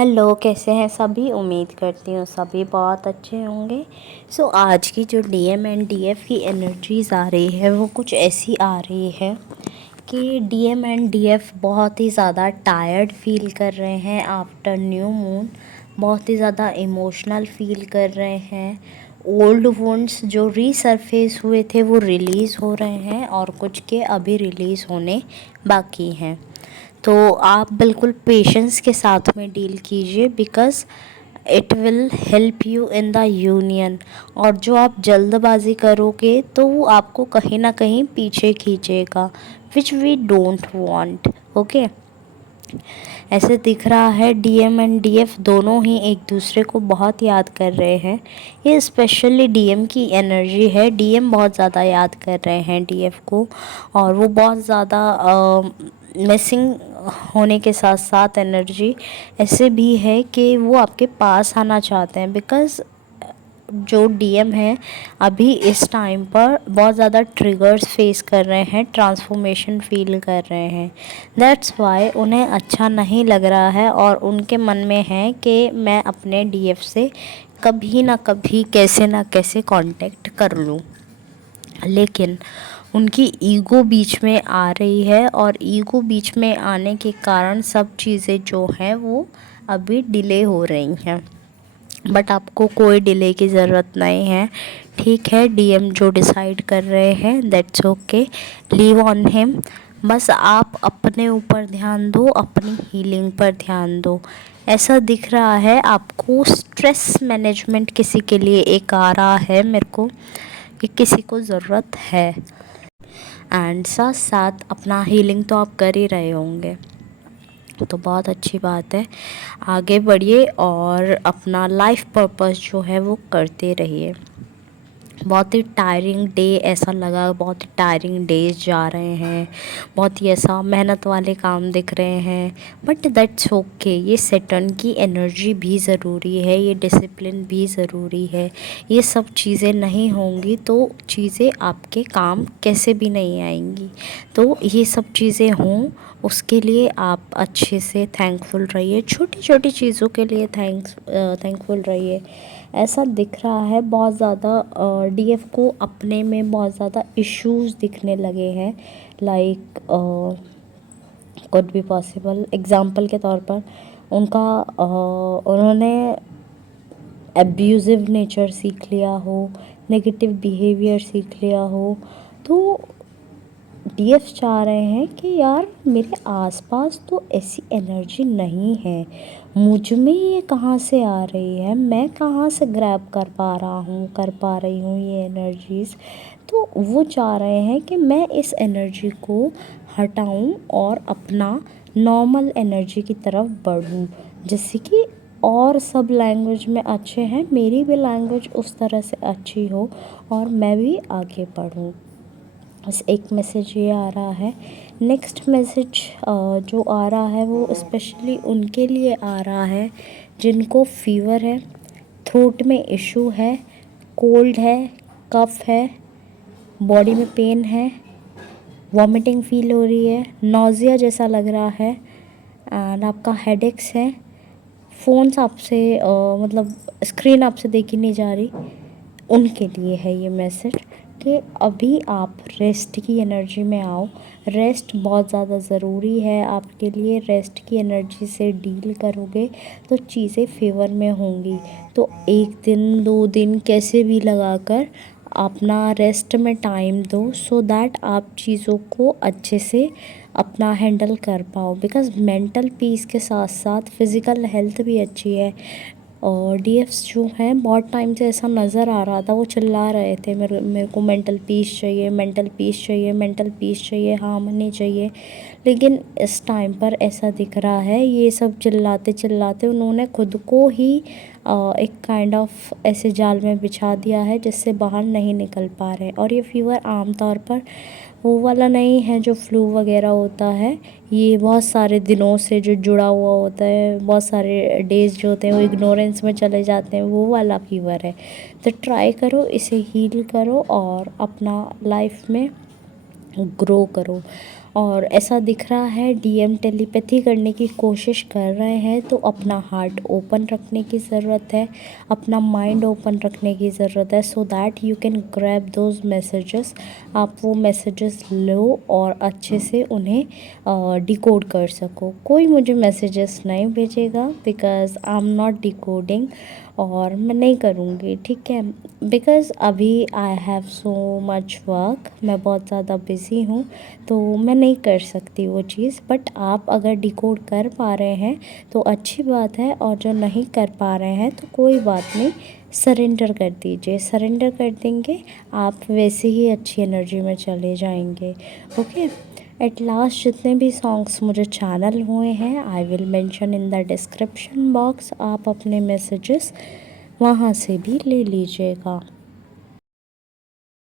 Hello, कैसे हैं सभी। उम्मीद करती हूँ सभी बहुत अच्छे होंगे। आज की जो डीएम एंड डीएफ की एनर्जीज़ आ रही है वो कुछ ऐसी आ रही है कि डीएम एंड डीएफ बहुत ही ज़्यादा टायर्ड फील कर रहे हैं आफ्टर न्यू मून। बहुत ही ज़्यादा इमोशनल फील कर रहे हैं। ओल्ड वुंड्स जो रीसरफेस हुए थे वो रिलीज़ हो रहे हैं और कुछ के अभी रिलीज़ होने बाकी हैं। तो आप बिल्कुल पेशेंस के साथ में डील कीजिए, because it will help you in the union. और जो आप जल्दबाजी करोगे तो वो आपको कहीं ना कहीं पीछे खींचेगा, which we don't want. Okay, ऐसे दिख रहा है डीएम एंड डीएफ दोनों ही एक दूसरे को बहुत याद कर रहे हैं। ये स्पेशली डीएम की एनर्जी है। डीएम बहुत ज़्यादा याद कर रहे हैं डीएफ को, और वो बहुत ज़्यादा मिसिंग होने के साथ साथ एनर्जी ऐसे भी है कि वो आपके पास आना चाहते हैं, बिकॉज़ जो डीएम है अभी इस टाइम पर बहुत ज़्यादा ट्रिगर्स फेस कर रहे हैं, ट्रांसफॉर्मेशन फील कर रहे हैं। दैट्स वाई उन्हें अच्छा नहीं लग रहा है और उनके मन में है कि मैं अपने डीएफ से कभी ना कभी कैसे ना कैसे कांटेक्ट कर लूँ। लेकिन उनकी ईगो बीच में आ रही है, और ईगो बीच में आने के कारण सब चीज़ें जो हैं वो अभी डिले हो रही हैं। बट आपको कोई डिले की ज़रूरत नहीं है। ठीक है, डीएम जो डिसाइड कर रहे हैं that's okay, leave on him. बस आप अपने ऊपर ध्यान दो, अपनी हीलिंग पर ध्यान दो। ऐसा दिख रहा है आपको स्ट्रेस मैनेजमेंट किसी के लिए एक आ रहा है मेरे को, कि किसी को ज़रूरत है। एंड साथ साथ अपना हीलिंग तो आप कर ही रहे होंगे, तो बहुत अच्छी बात है। आगे बढ़िए और अपना लाइफ पर्पस जो है वो करते रहिए। बहुत ही टायरिंग डे ऐसा लगा, बहुत ही टायरिंग डेज जा रहे हैं, बहुत ही ऐसा मेहनत वाले काम दिख रहे हैं। बट दैट्स ओके, ये सैटर्न की एनर्जी भी ज़रूरी है, ये डिसिप्लिन भी ज़रूरी है। ये सब चीज़ें नहीं होंगी तो चीज़ें आपके काम कैसे भी नहीं आएंगी। तो ये सब चीज़ें हों उसके लिए आप अच्छे से थैंकफुल रहिए, छोटी छोटी चीज़ों के लिए थैंकफुल रहिए। ऐसा दिख रहा है बहुत ज़्यादा डीएफ को अपने में बहुत ज़्यादा इश्यूज दिखने लगे हैं। Like could be possible, example के तौर पर उन्होंने एब्यूज़िव नेचर सीख लिया हो, नेगेटिव बिहेवियर सीख लिया हो। तो डीएफ चाह रहे हैं कि यार मेरे आसपास तो ऐसी एनर्जी नहीं है, मुझ में ये कहाँ से आ रही है, मैं कहाँ से ग्रैब कर पा रही हूँ ये एनर्जीज़। तो वो चाह रहे हैं कि मैं इस एनर्जी को हटाऊँ और अपना नॉर्मल एनर्जी की तरफ बढ़ूँ। जैसे कि और सब लैंग्वेज में अच्छे हैं, मेरी भी लैंग्वेज उस तरह से अच्छी हो और मैं भी आगे बढ़ूँ। बस एक मैसेज ये आ रहा है। नेक्स्ट मैसेज जो आ रहा है वो स्पेशली उनके लिए आ रहा है जिनको फीवर है, थ्रोट में इशू है, कोल्ड है, कफ है, बॉडी में पेन है, वॉमिटिंग फील हो रही है, नौजिया जैसा लग रहा है, एंड आपका हेडेक्स है। फ़ोन्स आपसे मतलब स्क्रीन आपसे देखी नहीं जा रही। उनके लिए है ये मैसेज कि अभी आप रेस्ट की एनर्जी में आओ। रेस्ट बहुत ज़्यादा ज़रूरी है आपके लिए। रेस्ट की एनर्जी से डील करोगे तो चीज़ें फेवर में होंगी। तो 1 दिन 2 दिन कैसे भी लगाकर अपना रेस्ट में टाइम दो, सो दैट आप चीज़ों को अच्छे से अपना हैंडल कर पाओ। बिकॉज़ मेंटल पीस के साथ साथ फिज़िकल हेल्थ भी अच्छी है। और डीएफ्स जो हैं बहुत टाइम से ऐसा नज़र आ रहा था, वो चिल्ला रहे थे मेरे को मेंटल पीस चाहिए, मेंटल पीस चाहिए, मेंटल पीस चाहिए, हार्मनी चाहिए। लेकिन इस टाइम पर ऐसा दिख रहा है ये सब चिल्लाते चिल्लाते उन्होंने खुद को ही एक काइंड ऑफ ऐसे जाल में बिछा दिया है जिससे बाहर नहीं निकल पा रहे। और ये फीवर आम तौर पर वो वाला नहीं है जो फ्लू वगैरह होता है। ये बहुत सारे दिनों से जो जुड़ा हुआ होता है, बहुत सारे डेज़ जो होते हैं वो इग्नोरेंस में चले जाते हैं, वो वाला फीवर है। तो ट्राई करो, इसे हील करो और अपना लाइफ में ग्रो करो। और ऐसा दिख रहा है डीएम टेलीपैथी करने की कोशिश कर रहे हैं, तो अपना हार्ट ओपन रखने की ज़रूरत है, अपना माइंड ओपन रखने की ज़रूरत है, so that you can grab those messages. आप वो मैसेजेस लो और अच्छे से उन्हें डिकोड कर सको। कोई मुझे मैसेजेस नहीं भेजेगा because I am not decoding, और मैं नहीं करूँगी, ठीक है, बिकॉज़ अभी I have so much work, मैं बहुत ज़्यादा बिज़ी हूँ, तो मैं नहीं कर सकती वो चीज़। बट आप अगर डिकोड कर पा रहे हैं तो अच्छी बात है, और जो नहीं कर पा रहे हैं तो कोई बात नहीं, सरेंडर कर दीजिए। सरेंडर कर देंगे आप वैसे ही अच्छी एनर्जी में चले जाएंगे। ओके, एट लास्ट जितने भी सॉन्ग्स मुझे चैनल हुए हैं I will mention in the description box, आप अपने मैसेजेस वहाँ से भी ले लीजिएगा।